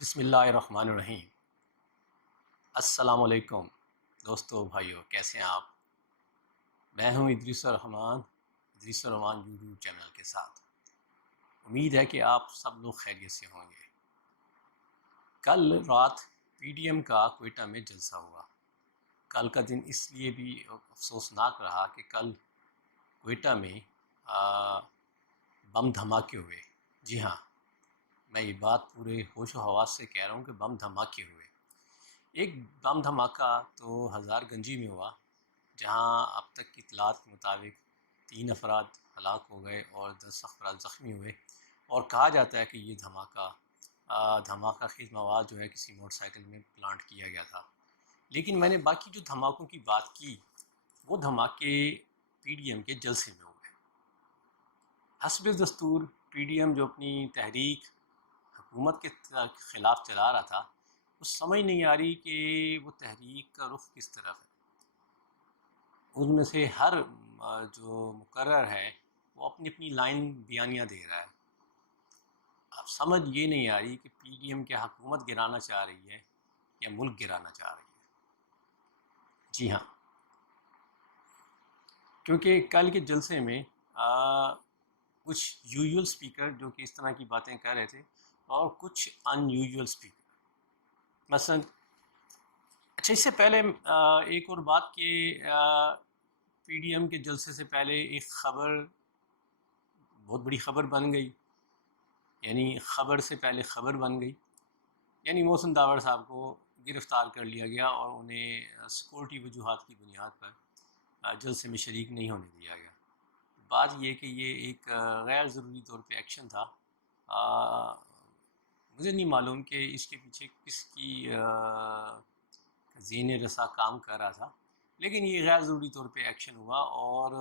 بسم اللہ الرحمن الرحیم۔ السلام علیکم دوستو بھائیو، کیسے ہیں آپ؟ میں ہوں ادریس الرحمان یوٹیوب چینل کے ساتھ۔ امید ہے کہ آپ سب لوگ خیریت سے ہوں گے۔ کل رات پی ڈی ایم کا کوئٹہ میں جلسہ ہوا۔ کل کا دن اس لیے بھی افسوسناک رہا کہ کل کوئٹہ میں بم دھماکے ہوئے۔ جی ہاں، میں یہ بات پورے ہوش و حواس سے کہہ رہا ہوں کہ بم دھماکے ہوئے۔ ایک بم دھماکہ تو ہزار گنجی میں ہوا، جہاں اب تک کی اطلاعات کے مطابق 3 افراد ہلاک ہو گئے اور 10 افراد زخمی ہوئے، اور کہا جاتا ہے کہ یہ دھماکہ خیز مواد جو ہے کسی موٹر سائیکل میں پلانٹ کیا گیا تھا۔ لیکن میں نے باقی جو دھماکوں کی بات کی، وہ دھماکے پی ڈی ایم کے جلسے میں ہوئے۔ حسب دستور پی ڈی ایم جو اپنی تحریک حکومت کے خلاف چلا رہا تھا، وہ سمجھ نہیں آ رہی کہ وہ تحریک کا رخ کس طرف ہے۔ ان میں سے ہر جو مقرر ہے وہ اپنی اپنی لائن بیانیہ دے رہا ہے۔ اب سمجھ یہ نہیں آ رہی کہ پی ڈی ایم کیا حکومت گرانا چاہ رہی ہے یا ملک گرانا چاہ رہی ہے۔ جی ہاں، کیونکہ کل کے جلسے میں کچھ یوزول سپیکر جو کہ اس طرح کی باتیں کر رہے تھے، اور کچھ ان یوزول سپیکر، مثلا اچھا اس سے پہلے ایک اور بات کہ پی ڈی ایم کے جلسے سے پہلے ایک خبر، بہت بڑی خبر بن گئی، یعنی خبر سے پہلے خبر بن گئی، یعنی محسن داور صاحب کو گرفتار کر لیا گیا اور انہیں سیکورٹی وجوہات کی بنیاد پر جلسے میں شریک نہیں ہونے دیا گیا۔ بات یہ کہ یہ ایک غیر ضروری طور پہ ایکشن تھا۔ مجھے نہیں معلوم کہ اس کے پیچھے کس کی ذہن رسا کام کر رہا تھا، لیکن یہ غیر ضروری طور پہ ایکشن ہوا، اور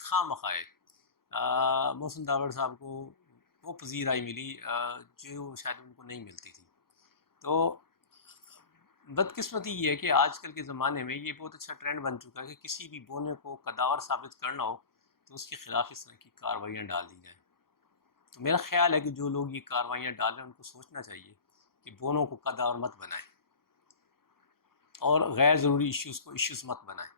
خواہ مخواہ محسن داور صاحب کو وہ پذیرائی ملی جو شاید ان کو نہیں ملتی تھی۔ تو بدقسمتی یہ ہے کہ آج کل کے زمانے میں یہ بہت اچھا ٹرینڈ بن چکا ہے کہ کسی بھی بونے کو قداور ثابت کرنا ہو تو اس کے خلاف اس طرح کی کارروائیاں ڈال دی جائیں۔ تو میرا خیال ہے کہ جو لوگ یہ کارروائیاں ڈال رہے ہیں ان کو سوچنا چاہیے کہ بونوں کو قداور مت بنائیں، اور غیر ضروری ایشوز کو ایشوز مت بنائیں۔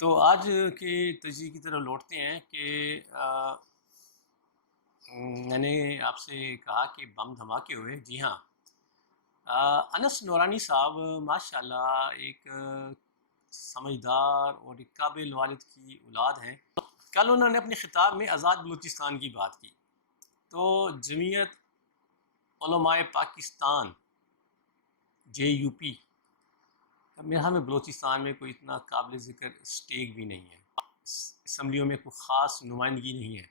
تو آج کے تجزیے کی طرف لوٹتے ہیں کہ میں نے آپ سے کہا کہ بم دھماکے ہوئے۔ جی ہاں، انس نورانی صاحب ماشاءاللہ ایک سمجھدار اور ایک قابل والد کی اولاد ہیں۔ کل انہوں نے اپنے خطاب میں آزاد بلوچستان کی بات کی، تو جمعیت علماء پاکستان JUP، میرے ہمیں بلوچستان میں کوئی اتنا قابل ذکر اسٹیک بھی نہیں ہے، اسمبلیوں میں کوئی خاص نمائندگی نہیں ہے،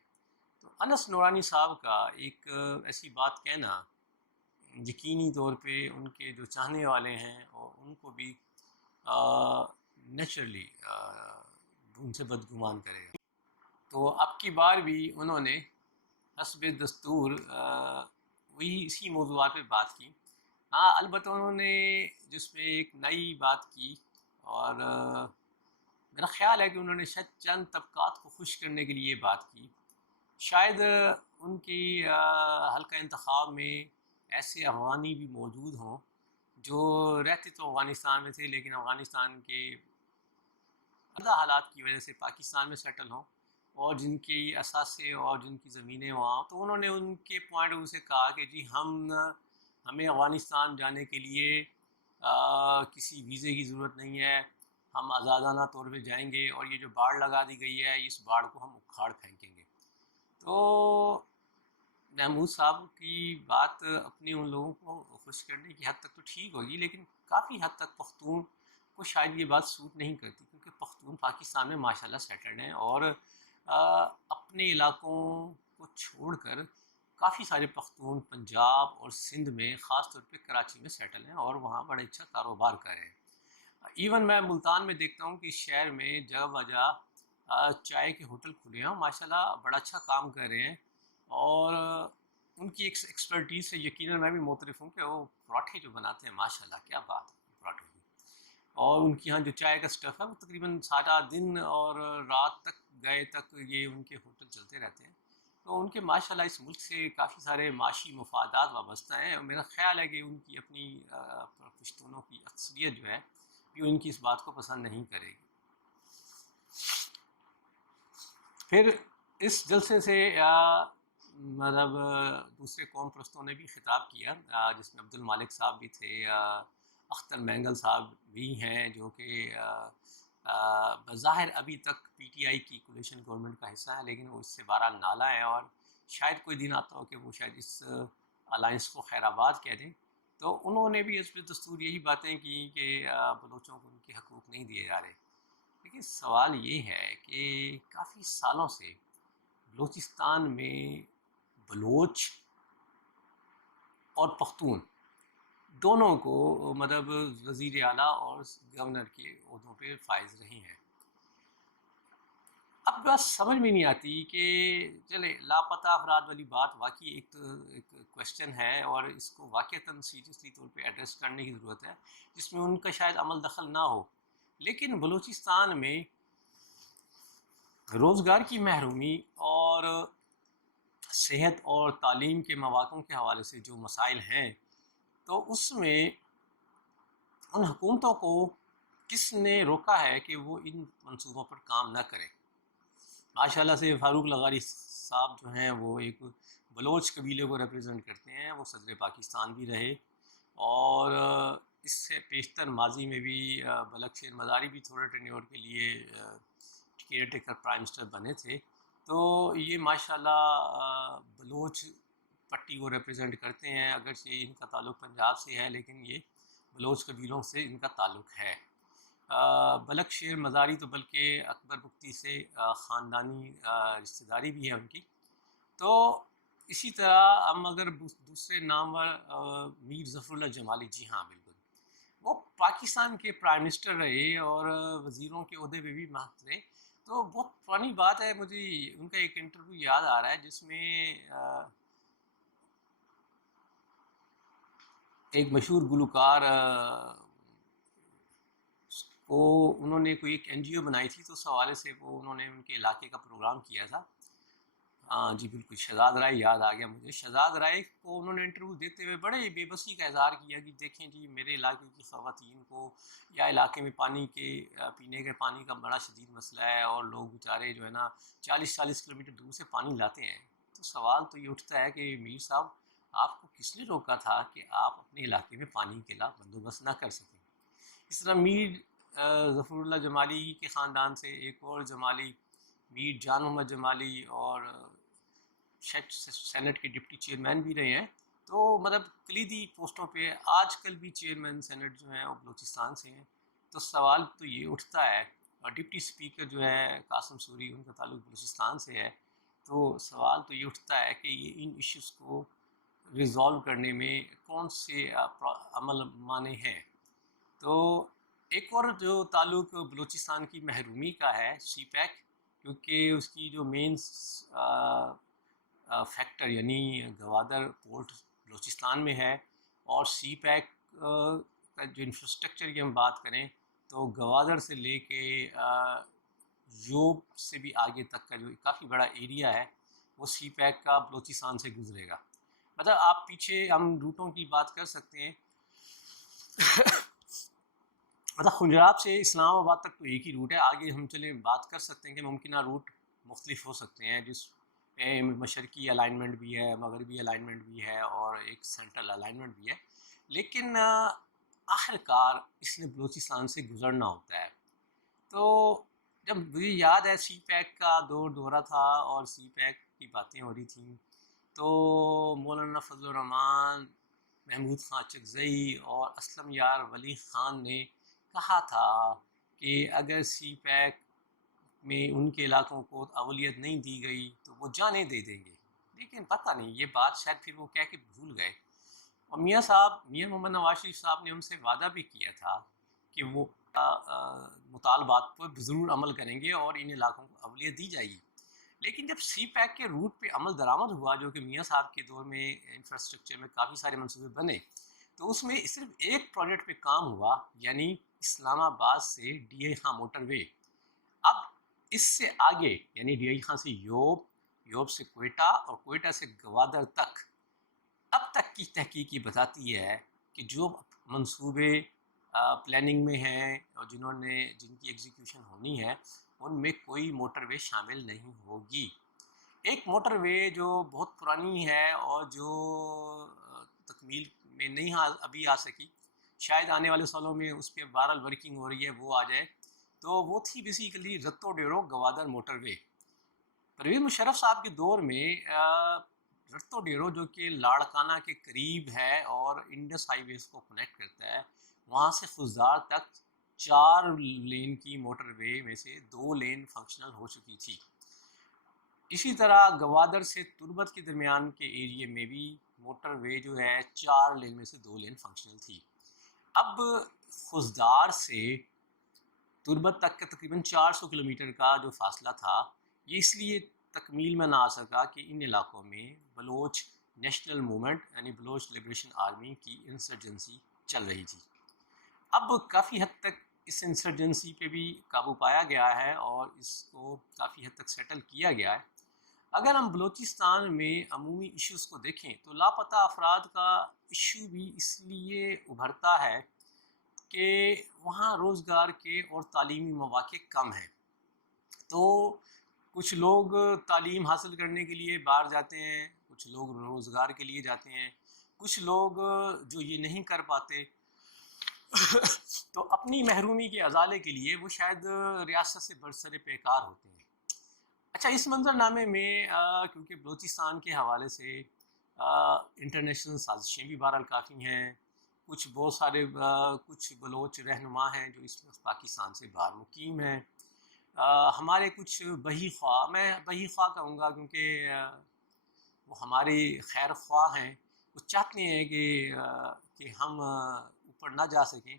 تو انس نورانی صاحب کا ایک ایسی بات کہنا یقینی طور پہ ان کے جو چاہنے والے ہیں اور ان کو بھی نیچرلی ان سے بدگمان کرے گا۔ تو اب کی بار بھی انہوں نے حسب دستور وہی اسی موضوعات پہ بات کی۔ ہاں، البتہ انہوں نے جس میں ایک نئی بات کی، اور میرا خیال ہے کہ انہوں نے شاید چند طبقات کو خوش کرنے کے لیے یہ بات کی۔ شاید ان کی حلقہ انتخاب میں ایسے افغانی بھی موجود ہوں جو رہتے تو افغانستان میں تھے، لیکن افغانستان کے زیادہ حالات کی وجہ سے پاکستان میں سیٹل ہوں، اور جن کی اثاثے اور جن کی زمینیں وہاں، تو انہوں نے ان کے پوائنٹ آف ویو سے کہا کہ جی ہمیں افغانستان جانے کے لیے کسی ویزے کی ضرورت نہیں ہے، ہم آزادانہ طور پہ جائیں گے، اور یہ جو باڑ لگا دی گئی ہے اس باڑ کو ہم اکھاڑ پھینکیں گے۔ تو محمود صاحب کی بات اپنے ان لوگوں کو خوش کرنے کی حد تک تو ٹھیک ہوگی، لیکن کافی حد تک پختون کو شاید یہ بات سوٹ نہیں کرتی، کیونکہ پختون پاکستان میں ماشاءاللہ سیٹلڈ ہیں، اور اپنے علاقوں کو چھوڑ کر کافی سارے پختون پنجاب اور سندھ میں، خاص طور پہ کراچی میں سیٹل ہیں، اور وہاں بڑے اچھا کاروبار کر رہے ہیں۔ ایون میں ملتان میں دیکھتا ہوں کہ اس شہر میں جگہ بجا چائے کے ہوٹل کھلے ہیں، ماشاءاللہ بڑا اچھا کام کر رہے ہیں، اور ان کی ایکسپرٹیز سے یقیناً میں بھی معترف ہوں کہ وہ پراٹھے جو بناتے ہیں ماشاءاللہ کیا بات ہے پراٹھوں کی، اور ان کی یہاں جو چائے کا سٹف ہے وہ تقریباً سارا دن اور رات تک گئے تک یہ ان کے ہوٹل چلتے رہتے ہیں۔ تو ان کے ماشاء اللہ اس ملک سے کافی سارے معاشی مفادات وابستہ ہیں، اور میرا خیال ہے کہ ان کی اپنی پشتونوں کی اکثریت جو ہے یہ ان کی اس بات کو پسند نہیں کرے گی۔ پھر اس جلسے سے مطلب دوسرے قوم پرستوں نے بھی خطاب کیا، جس میں عبد المالک صاحب بھی تھے، اختر مینگل صاحب بھی ہیں جو کہ بظاہر ابھی تک پی ٹی آئی کی کولیشن گورنمنٹ کا حصہ ہے، لیکن وہ اس سے بہرحال نالا ہے، اور شاید کوئی دن آتا ہو کہ وہ شاید اس الائنس کو خیر آباد کہہ دیں۔ تو انہوں نے بھی حزب دستور یہی باتیں کی کہ بلوچوں کو ان کے حقوق نہیں دیے جا رہے۔ لیکن سوال یہ ہے کہ کافی سالوں سے بلوچستان میں بلوچ اور پختون دونوں کو مطلب وزیر اعلیٰ اور گورنر کے عہدوں پہ فائز رہے ہیں۔ اب بات سمجھ میں نہیں آتی کہ چلے لاپتہ افراد والی بات واقعی ایک کویشچن ہے، اور اس کو واقعتاً سیریسلی طور پہ ایڈریس کرنے کی ضرورت ہے، جس میں ان کا شاید عمل دخل نہ ہو۔ لیکن بلوچستان میں روزگار کی محرومی اور صحت اور تعلیم کے مواقع کے حوالے سے جو مسائل ہیں، تو اس میں ان حکومتوں کو کس نے روکا ہے کہ وہ ان منصوبوں پر کام نہ کریں؟ ماشاءاللہ سے فاروق لغاری صاحب جو ہیں وہ ایک بلوچ قبیلے کو ریپرزینٹ کرتے ہیں، وہ صدر پاکستان بھی رہے، اور اس سے بیشتر ماضی میں بھی بلخ شیر مزاری بھی تھوڑے ٹینیور کے لیے کیئر ٹیکر پرائم منسٹر بنے تھے۔ تو یہ ماشاءاللہ بلوچ پٹی کو ریپرزینٹ کرتے ہیں، اگرچہ ان کا تعلق پنجاب سے ہے لیکن یہ بلوچ قبیلوں سے ان کا تعلق ہے۔ بلخ شیر مزاری تو بلکہ اکبر بگٹی سے خاندانی رشتہ داری بھی ہے ان کی۔ تو اسی طرح ہم اگر دوسرے نامور میر ظفر اللہ جمالی، جی ہاں بالکل، وہ پاکستان کے پرائم منسٹر رہے اور وزیروں کے عہدے پہ بھی مہد رہے۔ تو بہت پرانی بات ہے، مجھے ان کا ایک انٹرویو یاد آ رہا ہے جس میں ایک مشہور گلوکار کو انہوں نے کوئی ایک این جی او بنائی تھی، تو اس حوالے سے وہ انہوں نے ان کے علاقے کا پروگرام کیا تھا۔ ہاں جی بالکل، شہزاد رائے یاد آ گیا مجھے۔ شہزاد رائے کو انہوں نے انٹرویو دیتے ہوئے بڑے بے بسی کا اظہار کیا کہ دیکھیں جی میرے علاقے کی خواتین کو یا علاقے میں پانی کے پینے کے پانی کا بڑا شدید مسئلہ ہے، اور لوگ بیچارے جو ہے نا 40 کلومیٹر دور سے پانی لاتے ہیں۔ تو سوال تو یہ اٹھتا ہے کہ میر صاحب آپ کو کس نے روکا تھا کہ آپ اپنے علاقے میں پانی کے بندوبست نہ کر سکیں؟ اس طرح میر ظفر اللہ جمالی کے خاندان سے ایک اور جمالی میر جان محمد جمالی، اور سینٹ کے ڈپٹی چیئرمین بھی رہے ہیں۔ تو مطلب کلیدی پوسٹوں پہ آج کل بھی چیئرمین سینٹ جو ہیں وہ بلوچستان سے ہیں۔ تو سوال تو یہ اٹھتا ہے، اور ڈپٹی اسپیکر جو ہے قاسم سوری، ان کا تعلق بلوچستان سے ہے۔ تو سوال تو یہ اٹھتا ہے کہ یہ ان ایشوز کو ریزالو کرنے میں کون سے عمل مانے ہیں؟ تو ایک اور جو تعلق بلوچستان کی محرومی کا ہے سی پیک، کیونکہ اس کی جو مین فیکٹر یعنی گوادر پورٹ بلوچستان میں ہے، اور سی پیک کا جو انفراسٹرکچر کی ہم بات کریں تو گوادر سے لے کے یوب سے بھی آگے تک کا جو کافی بڑا ایریا ہے وہ سی پیک کا بلوچستان سے گزرے گا۔ مطلب آپ پیچھے ہم روٹوں کی بات کر سکتے ہیں، مطلب خنجراب سے اسلام آباد تک تو ایک ہی روٹ ہے، آگے ہم چلیں بات کر سکتے ہیں کہ ممکنہ روٹ مختلف ہو سکتے ہیں، جس میں مشرقی الائنمنٹ بھی ہے، مغربی الائنمنٹ بھی ہے، اور ایک سینٹرل الائنمنٹ بھی ہے، لیکن آخر کار اس نے بلوچستان سے گزرنا ہوتا ہے۔ تو جب مجھے یاد ہے سی پیک کا دورہ تھا اور سی پیک کی باتیں ہو رہی تھیں، تو مولانا فضل الرحمان، محمود خان چکزئی اور اسلم یار ولی خان نے کہا تھا کہ اگر سی پیک میں ان کے علاقوں کو اولویت نہیں دی گئی تو وہ جانیں دے دیں گے، لیکن پتہ نہیں یہ بات شاید پھر وہ کہہ کے بھول گئے۔ اور میاں محمد نواز شریف صاحب نے ان سے وعدہ بھی کیا تھا کہ وہ مطالبات پر ضرور عمل کریں گے اور ان علاقوں کو اولویت دی جائے گی۔ لیکن جب سی پیک کے روٹ پہ عمل درآمد ہوا، جو کہ میاں صاحب کے دور میں انفراسٹرکچر میں کافی سارے منصوبے بنے، تو اس میں صرف ایک پروجیکٹ پہ کام ہوا، یعنی اسلام آباد سے ڈی اے خان موٹر وے۔ اب اس سے آگے یعنی ڈی اے خان سے یوب یوب سے کوئٹہ اور کوئٹہ سے گوادر تک اب تک کی تحقیقی بتاتی ہے کہ جو منصوبے پلاننگ میں ہیں اور جن کی ایگزیکیوشن ہونی ہے ان میں کوئی موٹر وے شامل نہیں ہوگی۔ ایک موٹر وے جو بہت پرانی ہے اور جو تکمیل میں نہیں ابھی آ سکی، شاید آنے والے سالوں میں اس پہ بہرحال ورکنگ ہو رہی ہے، وہ آ جائے، تو وہ تھی بیسیکلی رتو ڈیرو گوادر موٹر وے۔ پرویز مشرف صاحب کے دور میں رتو ڈیرو جو کہ لاڑکانہ کے قریب ہے اور انڈس ہائی ویز کو کنیکٹ کرتا ہے، وہاں سے خضدار تک 4 لین کی موٹر وے میں سے 2 لین فنکشنل ہو چکی تھی۔ اسی طرح گوادر سے تربت کے درمیان کے ایریے میں بھی موٹر وے جو ہے 4 لین میں سے 2 لین فنکشنل تھی۔ اب خضدار سے تربت تک کا تقریباً 400 کلومیٹر کا جو فاصلہ تھا، یہ اس لیے تکمیل میں نہ آ سکا کہ ان علاقوں میں بلوچ نیشنل موومنٹ یعنی بلوچ لبریشن آرمی کی انسرجنسی چل رہی تھی۔ اب کافی حد تک اس انسرجنسی پہ بھی قابو پایا گیا ہے اور اس کو کافی حد تک سیٹل کیا گیا ہے۔ اگر ہم بلوچستان میں عمومی ایشوز کو دیکھیں تو لاپتہ افراد کا ایشو بھی اس لیے ابھرتا ہے کہ وہاں روزگار کے اور تعلیمی مواقع کم ہیں، تو کچھ لوگ تعلیم حاصل کرنے کے لیے باہر جاتے ہیں، کچھ لوگ روزگار کے لیے جاتے ہیں، کچھ لوگ جو یہ نہیں کر پاتے تو اپنی محرومی کے ازالے کے لیے وہ شاید ریاست سے برسر پیکار ہوتے ہیں۔ اچھا، اس منظر نامے میں کیونکہ بلوچستان کے حوالے سے انٹرنیشنل سازشیں بھی بہرحال کافی ہیں، بہت سارے کچھ بلوچ رہنما ہیں جو اس وقت پاکستان سے باہر مقیم ہیں، ہمارے کچھ بہی خواہ، میں بہی خواہ کہوں گا کیونکہ وہ ہمارے خیر خواہ ہیں، وہ چاہتے ہیں کہ ہم اوپر نہ جا سکیں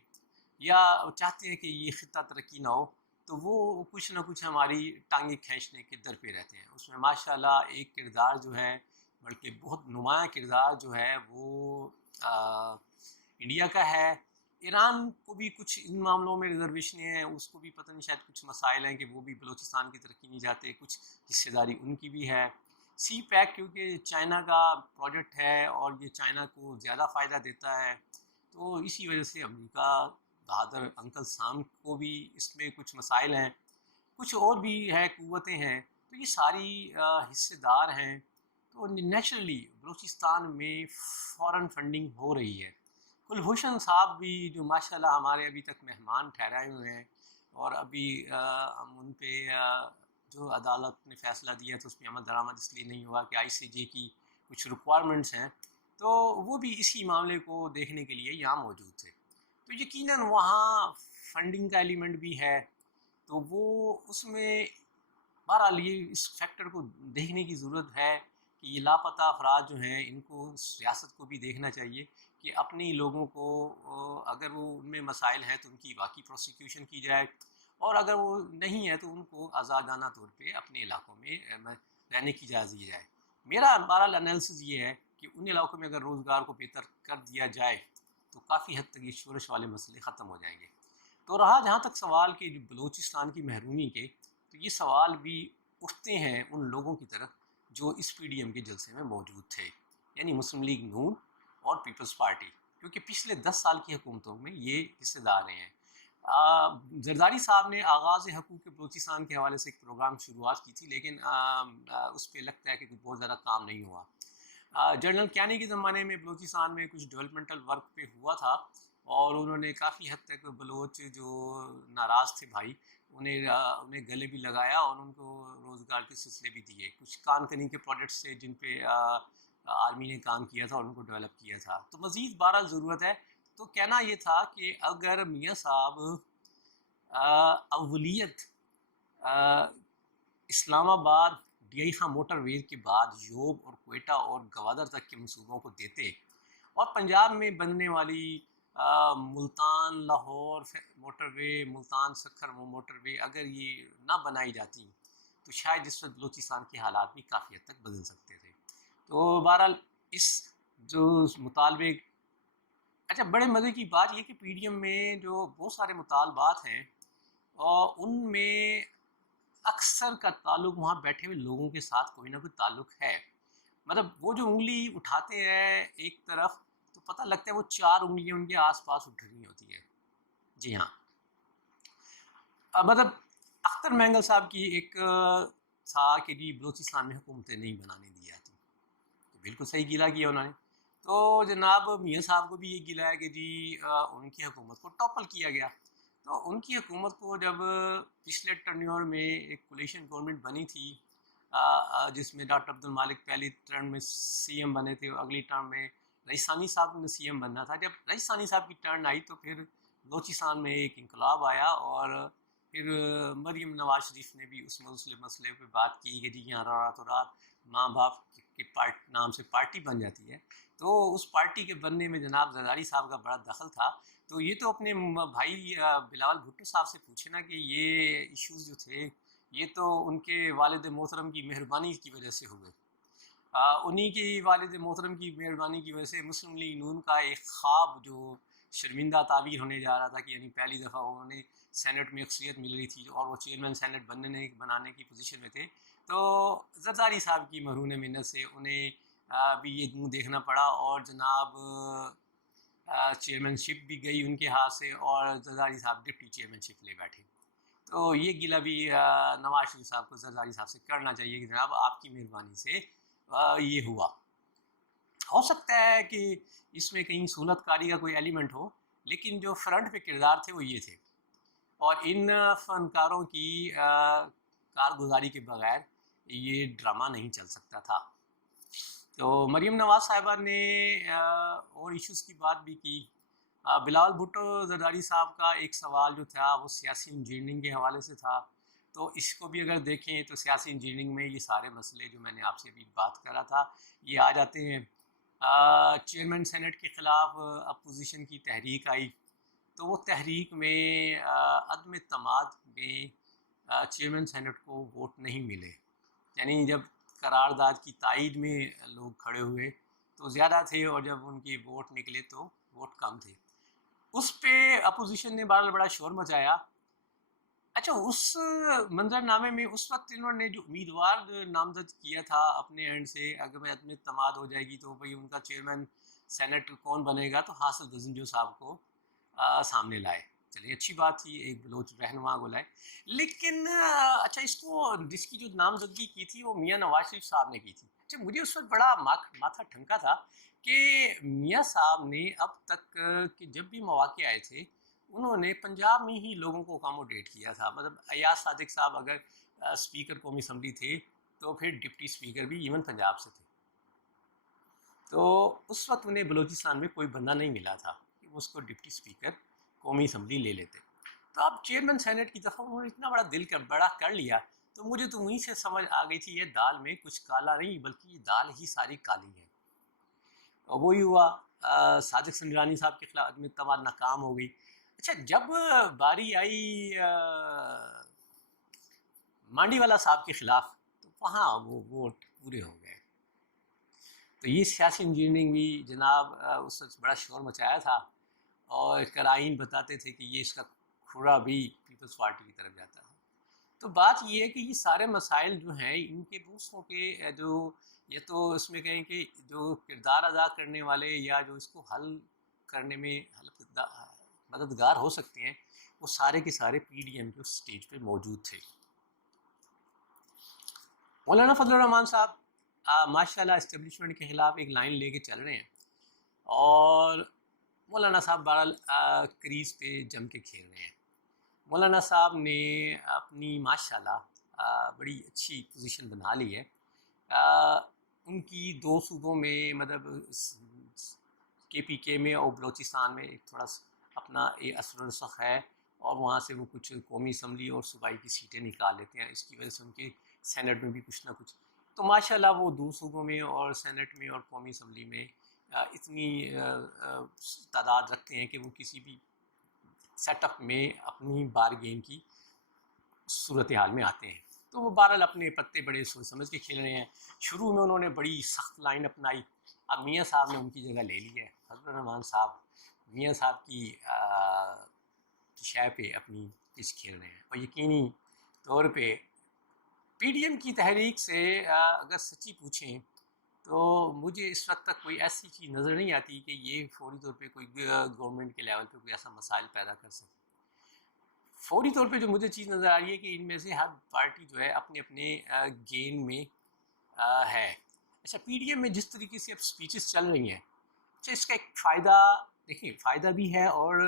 یا چاہتے ہیں کہ یہ خطہ ترقی نہ ہو، تو وہ کچھ نہ کچھ ہماری ٹانگیں کھینچنے کے در پہ رہتے ہیں۔ اس میں ماشاءاللہ ایک کردار جو ہے، بلکہ بہت نمایاں کردار جو ہے، وہ انڈیا کا ہے۔ ایران کو بھی کچھ ان معاملوں میں ریزرویشنیں ہیں، اس کو بھی پتہ نہیں شاید کچھ مسائل ہیں کہ وہ بھی بلوچستان کی ترقی نہیں چاہتے، کچھ حصے داری ان کی بھی ہے۔ سی پیک کیونکہ چائنا کا پروجیکٹ ہے اور یہ چائنا کو زیادہ فائدہ دیتا ہے، تو اسی وجہ سے امریکہ بہادر انکل سام کو بھی اس میں کچھ مسائل ہیں، کچھ اور بھی ہے، قوتیں ہیں، تو یہ ساری حصے دار ہیں، تو نیچرلی بلوچستان میں فورن فنڈنگ ہو رہی ہے۔ کلبھوشن صاحب بھی جو ماشاءاللہ ہمارے ابھی تک مہمان ٹھہرائے ہوئے ہیں اور ابھی ہم ان پہ جو عدالت نے فیصلہ دیا تو اس میں عمل درآمد اس لیے نہیں ہوا کہ آئی سی جے کی کچھ ریکوائرمنٹس ہیں، تو وہ بھی اسی معاملے کو دیکھنے کے لیے یہاں موجود تھے، تو یقیناً وہاں فنڈنگ کا ایلیمنٹ بھی ہے، تو وہ اس میں بہرحال یہ اس فیکٹر کو دیکھنے کی ضرورت ہے کہ یہ لاپتہ افراد جو ہیں ان کو ریاست کو بھی دیکھنا چاہیے کہ اپنی لوگوں کو اگر وہ ان میں مسائل ہیں تو ان کی واقعی پروسیکیوشن کی جائے، اور اگر وہ نہیں ہے تو ان کو آزادانہ طور پہ اپنے علاقوں میں رہنے کی اجازت دی جائے۔ میرا بہرحال انالیسز یہ ہے کہ ان علاقوں میں اگر روزگار کو بہتر کر دیا جائے تو کافی حد تک یہ شورش والے مسئلے ختم ہو جائیں گے۔ تو رہا جہاں تک سوال کہ بلوچستان کی محرومی کے، تو یہ سوال بھی اٹھتے ہیں ان لوگوں کی طرف جو اس پی ڈی ایم کے جلسے میں موجود تھے، یعنی مسلم لیگ نون اور پیپلز پارٹی، کیونکہ پچھلے 10 سال کی حکومتوں میں یہ حصے دار رہے ہیں۔ زرداری صاحب نے آغاز حقوق بلوچستان کے حوالے سے ایک پروگرام شروعات کی تھی، لیکن اس پہ لگتا ہے کہ بہت زیادہ کام نہیں ہوا۔ جنرل کیانی کے زمانے میں بلوچستان میں کچھ ڈیولپمنٹل ورک پہ ہوا تھا اور انہوں نے کافی حد تک بلوچ جو ناراض تھے بھائی انہیں گلے بھی لگایا اور ان کو روزگار کے سلسلے بھی دیے، کچھ کان کنی کے پروجیکٹس تھے جن پہ آرمی نے کام کیا تھا اور ان کو ڈیولپ کیا تھا، تو مزید بہرحال ضرورت ہے۔ تو کہنا یہ تھا کہ اگر میاں صاحب اولیت اسلام آباد ڈی آئی خاں موٹر وے کے بعد یوب اور کوئٹہ اور گوادر تک کے منصوبوں کو دیتے اور پنجاب میں بننے والی ملتان لاہور موٹر وے، ملتان سکھر موٹر وے اگر یہ نہ بنائی جاتی تو شاید اس وقت بلوچستان کے حالات بھی کافی حد تک بدل سکتے تھے۔ تو بہرحال اس جو مطالبے، اچھا بڑے مزے کی بات یہ کہ پی ڈی ایم میں جو بہت سارے مطالبات ہیں اور ان میں اکثر کا تعلق وہاں بیٹھے ہوئے لوگوں کے ساتھ کوئی نہ کوئی تعلق ہے. مطلب وہ جو انگلی اٹھاتے ہیں ایک طرف تو پتہ لگتا ہے وہ 4 انگلیاں ان کے آس پاس اٹھ رہی ہوتی ہیں. جی ہاں. مطلب اختر مینگل صاحب کی ایک تھا کہ جی بلوچستان میں حکومتیں نہیں بنانے دی جاتی. تو بالکل صحیح گلا کیا انہوں نے. تو جناب میاں صاحب کو بھی یہ گلا ہے کہ جی ان کی حکومت کو ٹاپل کیا گیا. تو ان کی حکومت کو جب پچھلے ٹرنیور میں ایک کولیشن گورنمنٹ بنی تھی جس میں ڈاکٹر عبد المالک پہلی ٹرم میں سی ایم بنے تھے اور اگلی ٹرم میں رئیس ثانی صاحب نے سی ایم بننا تھا. جب رئیس ثانی صاحب کی ٹرن آئی تو پھر بلوچستان میں ایک انقلاب آیا اور پھر مریم نواز شریف نے بھی اس مسئلے پہ بات کی کہ جی یہاں رات و رات ماں باپ کے نام سے پارٹی بن جاتی ہے. تو اس پارٹی کے بننے میں جناب زرداری صاحب کا بڑا دخل تھا. تو یہ تو اپنے بھائی بلاول بھٹو صاحب سے پوچھے نا کہ یہ ایشوز جو تھے یہ تو ان کے والد محترم کی مہربانی کی وجہ سے ہوئے. انہی کی والد محترم کی مہربانی کی وجہ سے مسلم لیگ نون کا ایک خواب جو شرمندہ تعبیر ہونے جا رہا تھا کہ یعنی پہلی دفعہ انہوں نے سینٹ میں اکثریت مل رہی تھی اور وہ چیئرمین سینٹ بنانے کی پوزیشن میں تھے. تو زرداری صاحب کی مرہون منت سے انہیں بھی یہ منہ دیکھنا پڑا اور جناب چیئرمین شپ بھی گئی ان کے ہاتھ سے اور زرداری صاحب ڈپٹی چیئرمین شپ لے بیٹھے. تو یہ گلہ بھی نواز شریف صاحب کو زرداری صاحب سے کرنا چاہیے کہ جناب آپ کی مہربانی سے یہ ہوا. ہو سکتا ہے کہ اس میں کہیں سہولت کاری کا کوئی ایلیمنٹ ہو لیکن جو فرنٹ پہ کردار تھے وہ یہ تھے اور ان فنکاروں کی کارگزاری کے بغیر یہ ڈرامہ نہیں چل سکتا تھا. تو مریم نواز صاحبہ نے اور ایشوز کی بات بھی کی. بلاول بھٹو زرداری صاحب کا ایک سوال جو تھا وہ سیاسی انجینئرنگ کے حوالے سے تھا. تو اس کو بھی اگر دیکھیں تو سیاسی انجینئرنگ میں یہ سارے مسئلے جو میں نے آپ سے ابھی بات کرا تھا یہ آ جاتے ہیں. چیئرمین سینٹ کے خلاف اپوزیشن کی تحریک آئی تو وہ تحریک میں عدم اعتماد میں چیئرمین سینٹ کو ووٹ نہیں ملے. یعنی جب قرارداد کی تائید میں لوگ کھڑے ہوئے تو زیادہ تھے اور جب ان کی ووٹ نکلے تو ووٹ کم تھے. اس پہ اپوزیشن نے بہرحال بڑا شور مچایا. اچھا اس منظر نامے میں اس وقت انہوں نے جو امیدوار نامزد کیا تھا اپنے اینڈ سے اگر میں عدم اعتماد ہو جائے گی تو بھائی ان کا چیئرمین سینٹ کون بنے گا تو حاصل دزنجو صاحب کو سامنے لائے. چلیے اچھی بات تھی ایک بلوچ رہنما کو لائے. لیکن اچھا اس کو جس کی جو نامزدگی کی تھی وہ میاں نواز شریف صاحب نے کی تھی. اچھا مجھے اس وقت بڑا ماتھا ٹھنکا تھا کہ میاں صاحب نے اب تک کہ جب بھی مواقع آئے تھے انہوں نے پنجاب میں ہی لوگوں کو اکاموڈیٹ کیا تھا. مطلب ایاز صادق صاحب اگر اسپیکر قومی اسمبلی تھے تو پھر ڈپٹی اسپیکر بھی ایون پنجاب سے تھے. تو اس وقت انہیں بلوچستان میں کوئی بندہ نہیں ملا تھا کہ وہ اس کو ڈپٹی اسپیکر قومی اسمبلی لے لیتے. تو اب چیئرمین سینٹ کی طرف انہوں نے اتنا بڑا دل بڑا کر لیا تو مجھے تو وہیں سے سمجھ آ گئی تھی یہ دال میں کچھ کالا نہیں بلکہ یہ دال ہی ساری کالی ہے. اور وہی ہوا. صادق سنجرانی صاحب کے خلاف عدم اعتماد ناکام ہو گئی. اچھا جب باری آئی مانڈی والا صاحب کے خلاف تو وہاں وہ ووٹ پورے ہو گئے. تو یہ سیاسی انجینئرنگ بھی جناب اس وقت بڑا شور مچایا تھا اور قرائن بتاتے تھے کہ یہ اس کا کھرا بھی پیپلز پارٹی کی طرف جاتا ہے. تو بات یہ ہے کہ یہ سارے مسائل جو ہیں ان کے دوسروں کے جو یا تو اس میں کہیں کہ جو کردار ادا کرنے والے یا جو اس کو حل کرنے میں مددگار ہو سکتے ہیں وہ سارے کے سارے پی ڈی ایم کے سٹیج پہ موجود تھے. مولانا فضل الرحمان صاحب ماشاء اللہ اسٹیبلشمنٹ کے خلاف ایک لائن لے کے چل رہے ہیں اور مولانا صاحب بہرحال کریز پہ جم کے کھیل رہے ہیں. مولانا صاحب نے اپنی ماشاء اللہ بڑی اچھی پوزیشن بنا لی ہے. ان کی 2 صوبوں میں مطلب کے پی کے میں اور بلوچستان میں ایک تھوڑا اپنا اثر و رسوخ ہے اور وہاں سے وہ کچھ قومی اسمبلی اور صوبائی کی سیٹیں نکال لیتے ہیں. اس کی وجہ سے ان کے سینٹ میں بھی کچھ نہ کچھ تو ماشاءاللہ وہ 2 صوبوں میں اور سینٹ میں اور قومی اسمبلی میں اتنی تعداد رکھتے ہیں کہ وہ کسی بھی سیٹ اپ میں اپنی بار گیم کی صورتحال میں آتے ہیں. تو وہ بہرحال اپنے پتے بڑے سوچ سمجھ کے کھیل رہے ہیں. شروع میں انہوں نے بڑی سخت لائن اپنائی. اب میاں صاحب نے ان کی جگہ لے لی ہے. فضل الرحمان صاحب میاں صاحب کی شے پہ اپنی پچ کھیل رہے ہیں اور یقینی طور پہ پی ڈی ایم کی تحریک سے اگر سچی پوچھیں تو مجھے اس وقت تک کوئی ایسی چیز نظر نہیں آتی کہ یہ فوری طور پہ کوئی گورنمنٹ کے لیول پہ کوئی ایسا مسائل پیدا کر سکے. فوری طور پہ جو مجھے چیز نظر آ رہی ہے کہ ان میں سے ہر پارٹی جو ہے اپنے اپنے گیم میں ہے. اچھا پی ڈی ایم میں جس طریقے سے اب سپیچز چل رہی ہیں، اچھا اس کا ایک فائدہ دیکھیں، فائدہ بھی ہے اور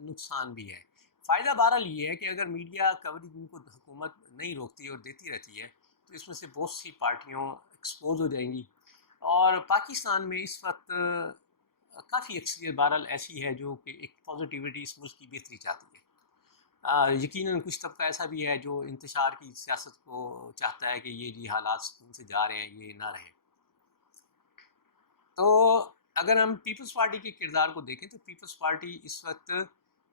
نقصان بھی ہے. فائدہ بہرحال یہ ہے کہ اگر میڈیا کوریج ان کو حکومت نہیں روکتی اور دیتی رہتی ہے تو اس میں سے بہت سی پارٹیوں ایکسپوز ہو جائیں گی. اور پاکستان میں اس وقت کافی اکثریت بہرحال ایسی ہے جو کہ ایک پازیٹیوٹی اس ملک کی بہتری چاہتی ہے. یقیناً کچھ طبقہ ایسا بھی ہے جو انتشار کی سیاست کو چاہتا ہے کہ یہ جی حالات سکون سے جا رہے ہیں، یہ نہ رہے. تو اگر ہم پیپلز پارٹی کے کردار کو دیکھیں تو پیپلز پارٹی اس وقت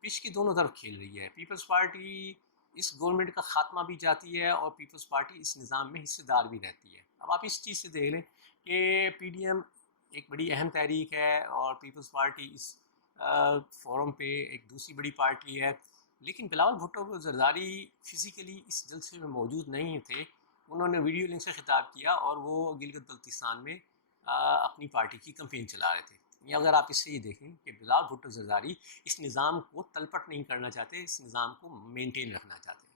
پچ کی دونوں طرف کھیل رہی ہے. پیپلز پارٹی اس گورنمنٹ کا خاتمہ بھی چاہتی ہے اور پیپلز پارٹی اس نظام میں حصے دار بھی رہتی ہے. اب آپ اس چیز سے دیکھ لیں کہ پی ڈی ایم ایک بڑی اہم تحریک ہے اور پیپلز پارٹی اس فورم پہ ایک دوسری بڑی پارٹی ہے. لیکن بلاول بھٹو زرداری فزیکلی اس جلسے میں موجود نہیں تھے. انہوں نے ویڈیو لنک سے خطاب کیا اور وہ گلگت بلتستان میں اپنی پارٹی کی کمپین چلا رہے تھے. یا اگر آپ اس سے یہ دیکھیں کہ بلاول بھٹو زرداری اس نظام کو تلپٹ نہیں کرنا چاہتے، اس نظام کو مینٹین رکھنا چاہتے ہیں.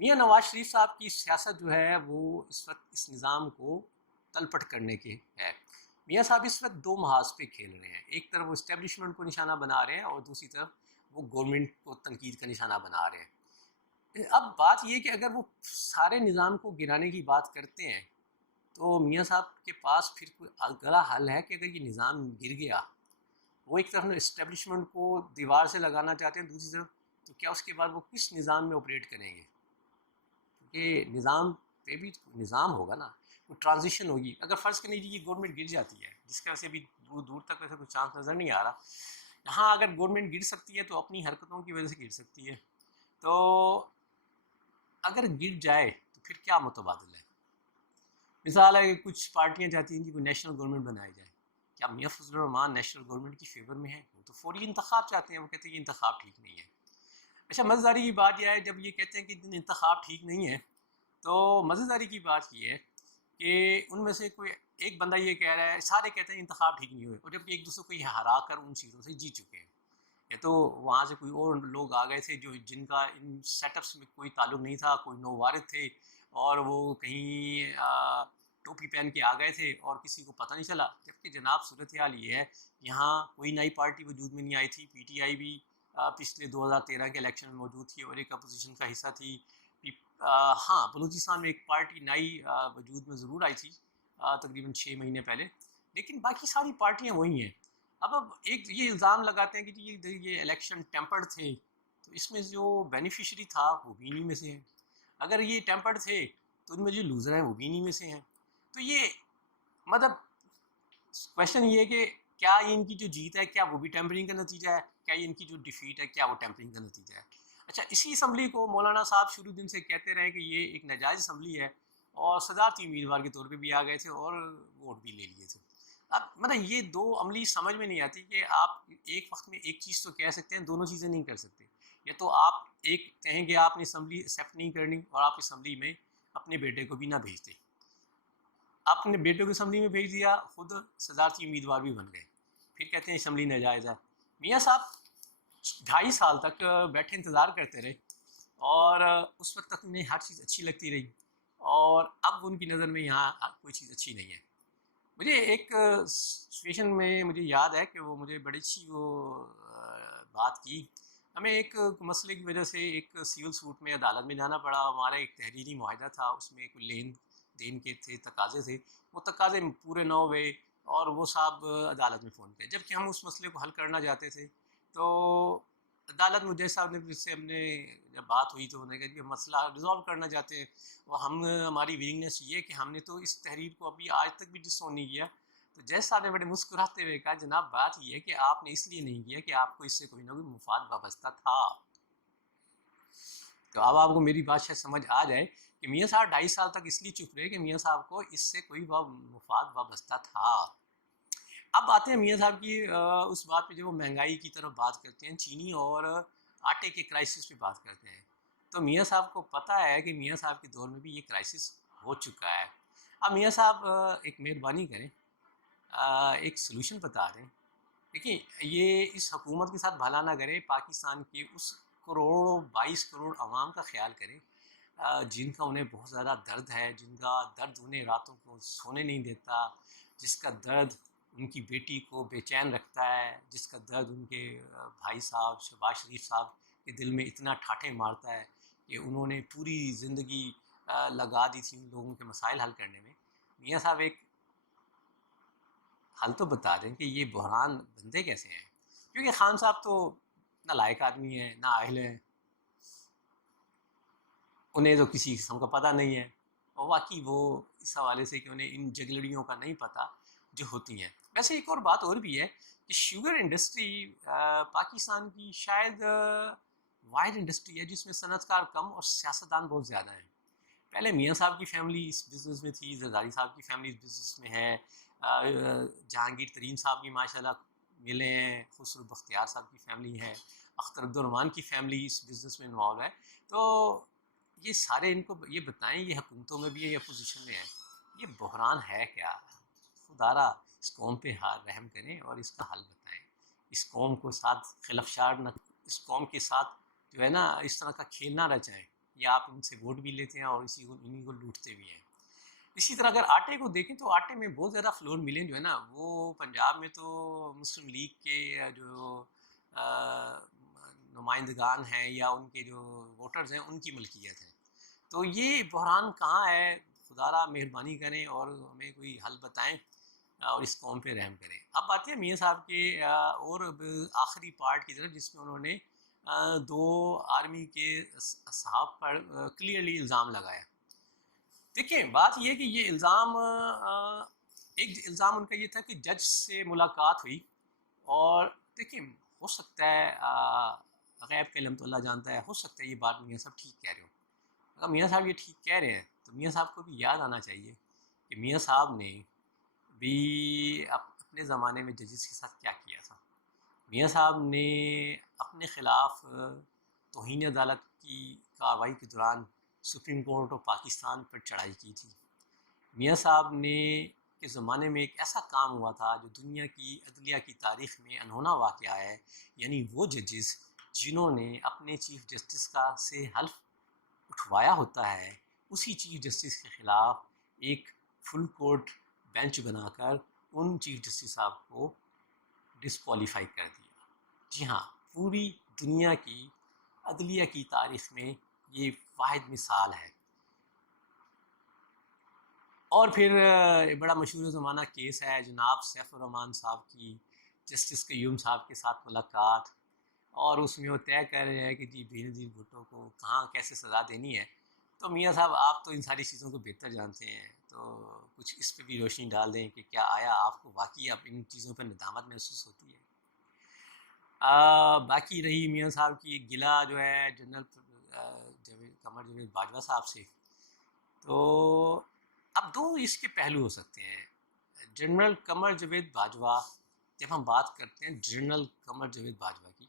میاں نواز شریف صاحب کی سیاست جو ہے وہ اس وقت اس نظام کو تلپٹ کرنے کی ہے. میاں صاحب اس وقت دو محاذ پہ کھیل رہے ہیں، ایک طرف وہ اسٹیبلشمنٹ کو نشانہ بنا رہے ہیں اور دوسری طرف وہ گورنمنٹ کو تنقید کا نشانہ بنا رہے ہیں. اب بات یہ کہ اگر وہ سارے نظام کو گرانے کی بات کرتے ہیں تو میاں صاحب کے پاس پھر کوئی اگلا حل ہے کہ اگر یہ نظام گر گیا، وہ ایک طرف اسٹیبلشمنٹ کو دیوار سے لگانا چاہتے ہیں، دوسری طرف تو کیا اس کے بعد وہ کس نظام میں آپریٹ کریں گے؟ کیونکہ نظام پہ بھی نظام ہوگا نا، کوئی ٹرانزیشن ہوگی. اگر فرض کریں یہ گورنمنٹ گر جاتی ہے، جس کا ویسے بھی دور دور تک ویسے کوئی چانس نظر نہیں آ رہا، ہاں اگر گورنمنٹ گر سکتی ہے تو اپنی حرکتوں کی وجہ سے گر سکتی ہے. تو اگر گر جائے تو پھر کیا متبادل ہے؟ مثال ہے کہ کچھ پارٹیاں چاہتی ہیں کہ کوئی نیشنل گورنمنٹ بنائی جائے. کیا میاں فضل الرحمان نیشنل گورنمنٹ کی فیور میں ہے؟ وہ تو فوری انتخاب چاہتے ہیں، وہ کہتے ہیں کہ انتخاب ٹھیک نہیں ہے. اچھا مزیداری کی بات یہ ہے جب یہ کہتے ہیں کہ انتخاب ٹھیک نہیں ہے تو مزیداری کی بات یہ ہے کہ ان میں سے کوئی ایک بندہ یہ کہہ رہا ہے، سارے کہتے ہیں انتخاب ٹھیک نہیں ہوئے، اور جب ایک دوسرے کو یہ ہرا کر ان چیزوں سے جیت چکے ہیں. یا تو وہاں سے کوئی اور لوگ آ گئے تھے جن کا ان سیٹ اپس میں کوئی تعلق نہیں تھا، کوئی نووارد تھے اور وہ کہیں ٹوپی پہن کے آ گئے تھے اور کسی کو پتہ نہیں چلا. جبکہ جناب صورتحال یہ ہے یہاں کوئی نئی پارٹی وجود میں نہیں آئی تھی. پی ٹی آئی بھی پچھلے 2013 کے الیکشن میں موجود تھی اور ایک اپوزیشن کا حصہ تھی. ہاں بلوچستان میں ایک پارٹی نئی وجود میں ضرور آئی تھی تقریباً 6 مہینے پہلے، لیکن باقی ساری پارٹیاں وہی ہیں. اب ایک یہ الزام لگاتے ہیں کہ یہ الیکشن ٹیمپرڈ تھے، تو اس میں جو بینیفیشری تھا وہ بھی انہی میں سے ہیں. اگر یہ ٹیمپرڈ تھے تو ان میں جو لوزر ہیں وہ بھی انہی میں سے ہیں. تو یہ مطلب کویشچن یہ ہے کہ کیا ان کی جو جیت ہے کیا وہ بھی ٹیمپرنگ کا نتیجہ ہے، کیا ان کی جو ڈیفیٹ ہے کیا وہ ٹیمپرنگ کا نتیجہ ہے؟ اچھا اسی اسمبلی کو مولانا صاحب شروع دن سے کہتے رہے کہ یہ ایک ناجائز اسمبلی ہے اور صدارتی امیدوار کے طور پہ بھی آ گئے تھے اور ووٹ بھی لے لیے تھے. اب مطلب یہ دو عملی سمجھ میں نہیں آتی کہ آپ ایک وقت میں ایک چیز تو کہہ سکتے ہیں، دونوں چیزیں نہیں کر سکتے. یا تو آپ ایک کہیں کہ آپ نے اسمبلی ایکسیپٹ نہیں کرنی اور آپ اسمبلی میں اپنے بیٹے کو بھی نہ بھیجتے، آپ نے بیٹے کو اسمبلی میں بھیج دیا، خود صدارتی امیدوار بھی بن گئے، پھر کہتے ہیں اسمبلی ناجائز ہے. میاں صاحب 2.5 سال تک بیٹھے انتظار کرتے رہے اور اس وقت تک انہیں ہر چیز اچھی لگتی رہی اور اب ان کی نظر میں یہاں کوئی چیز اچھی نہیں ہے. مجھے ایک سچویشن میں مجھے یاد ہے کہ وہ مجھے بڑی اچھی وہ بات کی. ہمیں ایک مسئلے کی وجہ سے ایک سیول سوٹ میں عدالت میں جانا پڑا. ہمارا ایک تحریری معاہدہ تھا، اس میں کوئی لین دین کے تھے، تقاضے تھے، وہ تقاضے پورے نہ ہوئے اور وہ صاحب عدالت میں فون کیا. جب کہ ہم اس مسئلے کو حل کرنا چاہتے تھے تو عدالت میں جیسا ہم نے جب بات ہوئی تو انہوں نے کہا کہ مسئلہ ریزالو کرنا چاہتے ہیں اور ہماری ولنگنیس یہ ہے کہ ہم نے تو اس تحریر کو ابھی آج تک بھی ڈس آن نہیں کیا. تو جیس صاحب نے بڑے مسکراتے ہوئے کہا جناب بات یہ ہے کہ آپ نے اس لیے نہیں کیا کہ آپ کو اس سے کوئی نہ کوئی مفاد وابستہ تھا. تو اب آپ کو میری بات شاید سمجھ آ جائے کہ میاں صاحب 2.5 سال تک اس لیے چپ رہے کہ میاں صاحب کو اس سے کوئی مفاد وابستہ تھا. اب آتے ہیں میاں صاحب کی اس بات پہ جب وہ مہنگائی کی طرف بات کرتے ہیں، چینی اور آٹے کے کرائسس پہ بات کرتے ہیں. تو میاں صاحب کو پتہ ہے کہ میاں صاحب کے دور میں بھی یہ کرائسس ہو چکا ہے. اب میاں صاحب ایک مہربانی کریں, ایک سلوشن بتا دیں. دیکھیں, یہ اس حکومت کے ساتھ بھلا نہ کرے, پاکستان کے اس کروڑوں 22 کروڑ عوام کا خیال کریں جن کا انہیں بہت زیادہ درد ہے, جن کا درد انہیں راتوں کو سونے نہیں دیتا, جس کا درد ان کی بیٹی کو بے چین رکھتا ہے, جس کا درد ان کے بھائی صاحب شہباز شریف صاحب کے دل میں اتنا ٹھاٹھے مارتا ہے کہ انہوں نے پوری زندگی لگا دی تھی ان لوگوں کے مسائل حل کرنے میں. میاں صاحب ایک حل تو بتا دیں کہ یہ بحران بندے کیسے ہیں, کیونکہ خان صاحب تو نہ لائق آدمی ہیں, نہ اہل ہیں, انہیں تو کسی قسم کا پتہ نہیں ہے, اور واقعی وہ اس حوالے سے کہ انہیں ان جگلڑیوں کا نہیں پتہ جو ہوتی ہیں. ویسے ایک اور بات اور بھی ہے کہ شوگر انڈسٹری پاکستان کی شاید واحد انڈسٹری ہے جس میں صنعت کار کم اور سیاستدان بہت زیادہ ہیں. پہلے میاں صاحب کی فیملی اس بزنس میں تھی, زرداری صاحب کی فیملی اس بزنس میں ہے, جہانگیر ترین صاحب کی ماشاءاللہ ملے ہیں, خسرو بختیار صاحب کی فیملی ہے, اختر عبدالرحمٰن کی فیملی اس بزنس میں انوالو ہے. تو یہ سارے ان کو یہ بتائیں, یہ حکومتوں میں بھی ہے یا اپوزیشن میں ہے, یہ بحران ہے کیا؟ خدارا اس قوم پہ رحم کریں اور اس کا حل بتائیں. اس قوم کو ساتھ خلفشار نہ, اس قوم کے ساتھ جو ہے نا اس طرح کا کھیل نہ رچائیں, یا آپ ان سے ووٹ بھی لیتے ہیں اور انہیں کو لوٹتے بھی ہیں. اسی طرح اگر آٹے کو دیکھیں تو آٹے میں بہت زیادہ فلور ملیں جو ہے نا, وہ پنجاب میں تو مسلم لیگ کے جو نمائندگان ہیں یا ان کے جو ووٹرز ہیں ان کی ملکیت ہے. تو یہ بحران کہاں ہے؟ خدارا مہربانی کریں اور ہمیں کوئی حل بتائیں اور اس قوم پہ رحم کریں. اب آتے ہیں میاں صاحب کے اور آخری پارٹ کی طرف, جس میں انہوں نے دو آرمی کے صحاب پر کلیئرلی الزام لگایا. دیکھیں بات یہ کہ یہ الزام ایک الزام ان کا یہ تھا کہ جج سے ملاقات ہوئی, اور دیکھیں ہو سکتا ہے غیب کا علم تو اللہ جانتا ہے, ہو سکتا ہے یہ بات میاں صاحب ٹھیک کہہ رہے ہو. اگر میاں صاحب یہ ٹھیک کہہ رہے ہیں تو میاں صاحب کو بھی یاد آنا چاہیے کہ میاں صاحب نے بھی اپنے زمانے میں ججز کے ساتھ کیا کیا تھا. میاں صاحب نے اپنے خلاف توہین عدالت کی کارروائی کے دوران سپریم کورٹ آف پاکستان پر چڑھائی کی تھی. میاں صاحب نے کے زمانے میں ایک ایسا کام ہوا تھا جو دنیا کی عدلیہ کی تاریخ میں انہونا واقعہ ہے, یعنی وہ ججز جنہوں نے اپنے چیف جسٹس کا سے حلف اٹھوایا ہوتا ہے, اسی چیف جسٹس کے خلاف ایک فل کورٹ بینچ بنا کر ان چیف جسٹس صاحب کو ڈسکوالیفائی کر دیا. جی ہاں, پوری دنیا کی عدلیہ کی تاریخ میں یہ واحد مثال ہے. اور پھر بڑا مشہور زمانہ کیس ہے جناب سیف الرحمان صاحب کی جسٹس قیوم صاحب کے ساتھ ملاقات, اور اس میں وہ طے کر رہے ہیں کہ جی بے نظیر بھٹو کو کہاں کیسے سزا دینی ہے. تو میاں صاحب آپ تو ان ساری چیزوں کو بہتر جانتے ہیں, تو کچھ اس پہ بھی روشنی ڈال دیں کہ کیا آیا آپ کو واقعی اب ان چیزوں پر ندامت محسوس ہوتی ہے؟ باقی رہی میاں صاحب کی گلہ جو ہے جنرل قمر جاوید باجوہ صاحب سے, تو اب دو اس کے پہلو ہو سکتے ہیں. جنرل قمر جاوید باجوہ, جب ہم بات کرتے ہیں جنرل قمر جاوید باجوہ کی,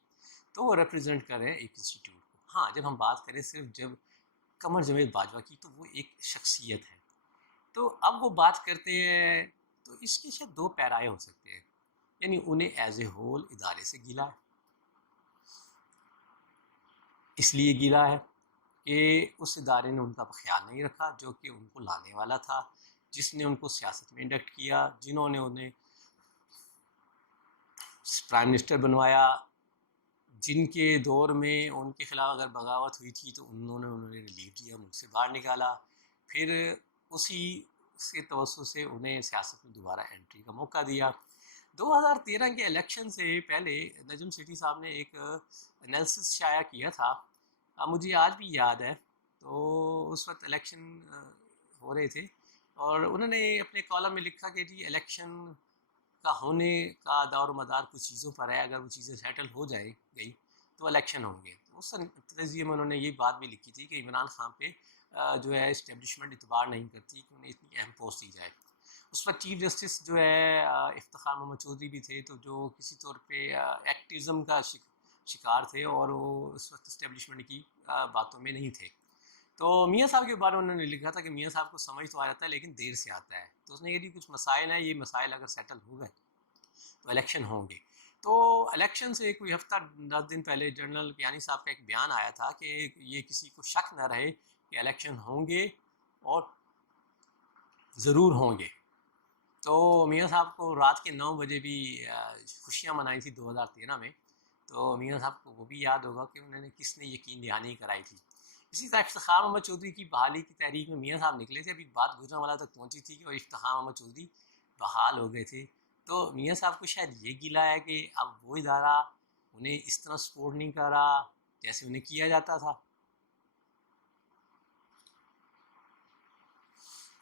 تو وہ ریپرزینٹ کر رہے ہیں ایک انسٹیٹیوٹ کو. ہاں, جب ہم بات کریں صرف جب قمر جاوید باجوہ کی, تو وہ ایک شخصیت ہے. تو اب وہ بات کرتے ہیں تو اس کے شاید دو پیرائے ہو سکتے ہیں, یعنی انہیں ایز اے ہول ادارے سے گلا ہے. اس لیے گلا ہے کہ اس ادارے نے ان کا خیال نہیں رکھا جو کہ ان کو لانے والا تھا, جس نے ان کو سیاست میں انڈکٹ کیا, جنہوں نے انہیں پرائم منسٹر بنوایا, جن کے دور میں ان کے خلاف اگر بغاوت ہوئی تھی تو انہوں نے ریلیو دیا, ملک سے باہر نکالا, پھر اسی کے توسط سے انہیں سیاست میں دوبارہ انٹری کا موقع دیا. 2013 کے الیکشن سے پہلے نجم سیٹھی صاحب نے ایک انالیسس شائع کیا تھا, مجھے آج بھی یاد ہے. تو اس وقت الیکشن ہو رہے تھے, اور انہوں نے اپنے کالم میں لکھا کہ جی الیکشن کا ہونے کا دور و مدار کچھ چیزوں پر ہے, اگر وہ چیزیں سیٹل ہو گئی تو الیکشن ہوں گے. اس نظریے میں انہوں نے یہ بات بھی لکھی تھی کہ عمران خان پہ جو ہے اسٹیبلشمنٹ اعتبار نہیں کرتی کہ انہیں اتنی اہم پوسٹ دی جائے. اس وقت چیف جسٹس جو ہے افتخار محمد چودھری بھی تھے, تو جو کسی طور پہ ایکٹیزم کا شکار تھے اور وہ اس وقت اسٹیبلشمنٹ کی باتوں میں نہیں تھے. تو میاں صاحب کے بارے میں انہوں نے لکھا تھا کہ میاں صاحب کو سمجھ تو آ جاتا ہے لیکن دیر سے آتا ہے. تو اس نے کہا کہ کچھ مسائل ہیں، یہ مسائل اگر سیٹل ہو گئے تو الیکشن ہوں گے. تو الیکشن سے کوئی ہفتہ 10 دن پہلے جنرل کیانی صاحب کا ایک بیان آیا تھا کہ یہ کسی کو شک نہ رہے کہ الیکشن ہوں گے اور ضرور ہوں گے. تو میاں صاحب کو رات کے 9 بجے بھی خوشیاں منائی تھی 2013 میں. تو میاں صاحب کو وہ بھی یاد ہوگا کہ انہوں نے کس نے یقین دہانی کرائی تھی. اسی طرح افتخار محمد چودھری کی بحالی کی تحریک میں میاں صاحب نکلے تھے. ابھی بات گجرانوالہ تک پہنچی تھی کہ اور افتخار محمد چودھری بحال ہو گئے تھے. تو میاں صاحب کو شاید یہ گلہ ہے کہ اب وہ ادارہ انہیں اس طرح سپورٹ نہیں کر رہا جیسے انہیں کیا جاتا تھا.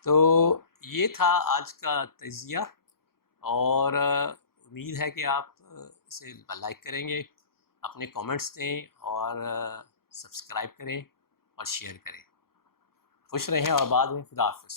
تو یہ تھا آج کا تجزیہ، اور امید ہے کہ آپ اسے لائک کریں گے، اپنے کامنٹس دیں اور سبسکرائب کریں اور شیئر کریں. خوش رہیں اور بعد میں خدا حافظ.